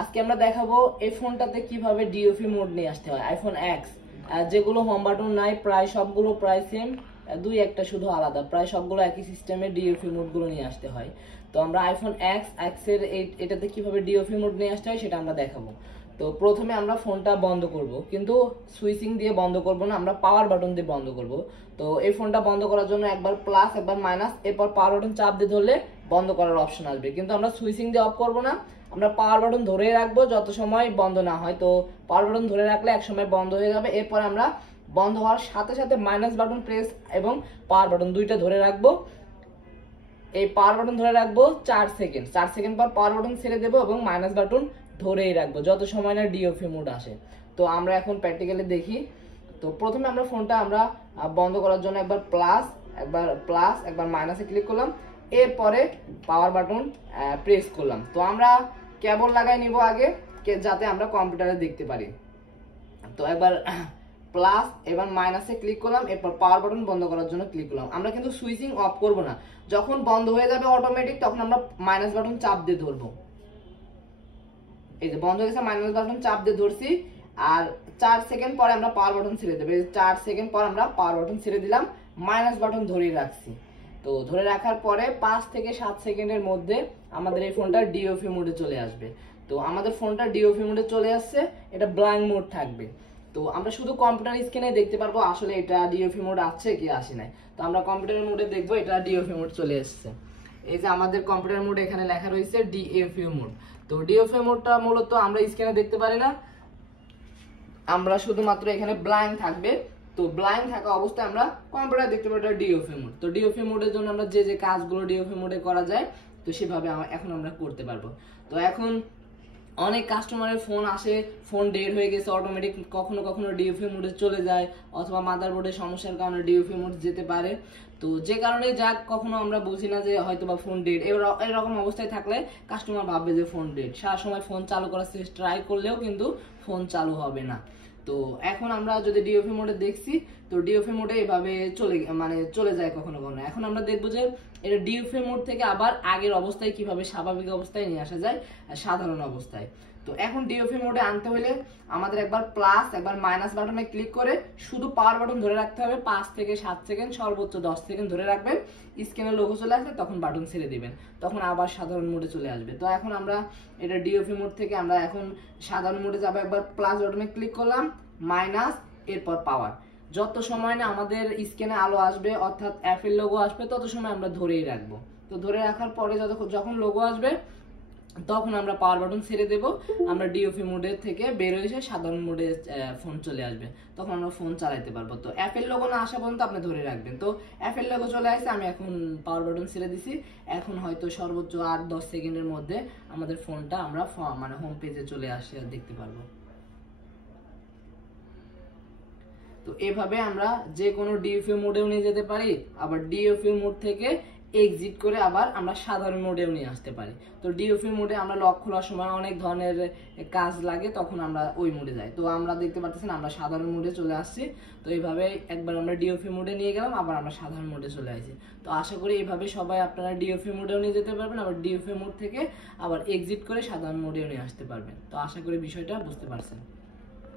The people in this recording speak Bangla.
আজকে আমরা দেখাবো এই ফোনটাতে কিভাবে ডিওএফই মোড নিয়ে আসতে হয়। আইফোন এক্স যেগুলো হোম বাটন নাই প্রায় সবগুলো প্রায় সেম, দুই একটা শুধু আলাদা, প্রায় সবগুলো একই সিস্টেমে ডিওএফই মোড গুলো নিয়ে আসতে হয়। তো আমরা আইফোন এক্স এর এটাতে কিভাবে ডিওএফই মোড নিয়ে আসতে হয় সেটা আমরা দেখাবো। তো প্রথমে আমরা ফোনটা বন্ধ করব, কিন্তু সুইচিং দিয়ে বন্ধ করব না, আমরা পাওয়ার বাটন দিয়ে বন্ধ করব। তো এই ফোনটা বন্ধ করার জন্য একবার প্লাস একবার মাইনাস, এরপর পাওয়ার বাটন চাপ দিয়ে ধরলে বন্ধ করার অপশন আসবে, কিন্তু আমরা সুইচিং দিয়ে অফ করব না, আমরা পাওয়ার বাটন ধরে রাখবো যত সময় বন্ধ না হয়। তো পাওয়ার বাটন ধরে রাখলে এক সময় বন্ধ হয়ে যাবে, এরপর আমরা বন্ধ হওয়ার সাথে সাথে মাইনাস বাটন প্রেস এবং পাওয়ার বাটন দুইটা ধরে রাখবো। এই পাওয়ার বাটন ধরে রাখবো 4 সেকেন্ড, 4 সেকেন্ড পর পাওয়ার বাটন ছেড়ে দেবো এবং মাইনাস বাটন ধরেই রাখবো যত সময় না ডিওএফই মোড আসে। তো আমরা এখন প্র্যাকটিক্যালি দেখি। তো প্রথমে আমরা ফোনটা আমরা বন্ধ করার জন্য একবার প্লাস একবার মাইনাসে ক্লিক করলাম, এরপরে পাওয়ার বাটন প্রেস করলাম। তো আমরা কেবল লাগাই নিব আগে, যাতে আমরা কম্পিউটারে দেখতে পারি। তো একবার প্লাস এবার মাইনাসে ক্লিক করলাম, এরপর পাওয়ার বাটন বন্ধ করার জন্য ক্লিক করলাম। আমরা কিন্তু সুইচিং অফ করব না, যখন বন্ধ হয়ে যাবে অটোমেটিক তখন আমরা মাইনাস বাটন চাপ দিয়ে ধরবো। এই যে বন্ধ হয়ে গেছে, মাইনাস বাটন চাপ দিয়ে ধরছি, আর 4 সেকেন্ড পরে আমরা পাওয়ার বাটন ছেড়ে দেবো। 4 সেকেন্ড পর আমরা পাওয়ার বাটন ছেড়ে দিলাম, মাইনাস বাটন ধরে রাখছি। তো ধরে রাখার পরে 5 থেকে 7 সেকেন্ডের মধ্যে আমাদের এই ফোনটা ডিওএফই মোডে চলে আসবে। তো আমাদের ফোনটা ডিওএফই মোডে চলে আসছে, এটা ব্ল্যাঙ্ক মোড থাকবে। তো আমরা শুধু কম্পিউটার স্ক্রিনে দেখতে পারবো আসলে এটা ডিওএফই মোড আছে কি আসে নাই। তো আমরা কম্পিউটার মোডে দেখবো এটা ডিওএফই মোড চলে এসেছে। এই যে আমাদের কম্পিউটার মোড এখানে লেখা রয়েছে ডিওএফই মোড। তো ডিওএফই মোডটা মূলত আমরা স্ক্রিনে দেখতে পারি না, আমরা শুধুমাত্র এখানে ব্ল্যাঙ্ক থাকবে। তো ব্ল্যাঙ্ক থাকা অবস্থায় আমরা কম্পিউটার দেখতে পাবো ডিওএফই মোড। তো ডিওএফই মোডের জন্য আমরা যে যে কাজগুলো ডিওএফই মোডে করা যায় তো সেভাবে এখন আমরা করতে পারবো। তো এখন অনেক কাস্টমারের ফোন আসে, ফোন ডেড হয়ে গেছে অটোমেটিক, কখনো কখনো ডিওএফই মোডে চলে যায়, অথবা মাদারবোর্ডের সমস্যার কারণে ডিওএফই মোড যেতে পারে। তো যে কারণে যাক কখনো আমরা বুঝি না যে হয়তো বা ফোন ডেড, এরকম অবস্থায় থাকলে কাস্টমার ভাববে যে ফোন ডেড, সারা সময় ফোন চালু করার ট্রাই করলেও কিন্তু ফোন চালু হবে না। তো এখন আমরা যদি ডিওএফই মোডে দেখছি, তো ডিওএফই মোডে এভাবে চলে যায় কখনো কখনো। এখন আমরা দেখবো যে এটা ডিওএফই মোড থেকে আবার আগের অবস্থায় কিভাবে স্বাভাবিক অবস্থায় নিয়ে আসা যায়, সাধারণ অবস্থায়। তো এখন ডিওএফই মোডে আনতে হলে আমাদের একবার প্লাস একবার মাইনাস বাটনে ক্লিক করে শুধু পাওয়ার বাটন ধরে রাখতে হবে 5 থেকে 7 সেকেন্ড, সর্বোচ্চ 10 সেকেন্ড ধরে রাখবেন। স্ক্রিনের লোগো চলে আসবে তখন বাটন ছেড়ে দিবেন, তখন আবার সাধারণ মোডে চলে আসবে। তো এখন আমরা এটা ডিওএফই মোড থেকে আমরা এখন সাধারণ মোডে যাবো, একবার প্লাস বাটনে ক্লিক করলাম, মাইনাস এরপর পাওয়ার। যত সময় না আমাদের স্ক্রিনে আলো আসবে অর্থাৎ অ্যাপেল লোগো আসবে তত সময় আমরা ধরেই রাখবো। তো ধরে রাখার পরে যখন লোগো আসবে তখন আমরা পাওয়ার বাটন ছেড়ে দেব, আমরা ডিওএফই মোডে থেকে বের হয়ে এসে সাধারণ মোডে ফোন চলে আসবে, তখন আমরা ফোন চালাতে পারবো। তো অ্যাপেল লোগো না আসা পর্যন্ত আপনি ধরে রাখবেন। তো অ্যাপেল লোগো চলে আসছে, আমি এখন পাওয়ার বাটন ছেড়ে দিছি, এখন হয়তো সর্বোচ্চ 8-10 সেকেন্ডের মধ্যে আমাদের ফোনটা আমরা হোম পেজে চলে আসে আর দেখতে পারবো। তো এভাবে আমরা যে কোনো ডিওএফই মোডেও নিয়ে যেতে পারি, আবার ডিওএফই মোড থেকে এক্সিট করে আবার আমরা সাধারণ মোডেও নিয়ে আসতে পারি। তো ডিওএফই মোডে আমরা লক খোলার সময় অনেক ধরনের কাজ লাগে, তখন আমরা ওই মোডে যাই। তো আমরা দেখতে পাচ্ছেন আমরা সাধারণ মোডে চলে আসছি। তো এইভাবে একবার আমরা ডিওএফই মোডে নিয়ে গেলাম, আবার আমরা সাধারণ মোডে চলে আসছি। তো আশা করি এইভাবে সবাই আপনারা ডিওএফই মোডেও নিয়ে যেতে পারবেন, আবার ডিওএফই মোড থেকে আবার এক্সিট করে সাধারণ মোডেও নিয়ে আসতে পারবেন। তো আশা করি বিষয়টা বুঝতে পারছেন।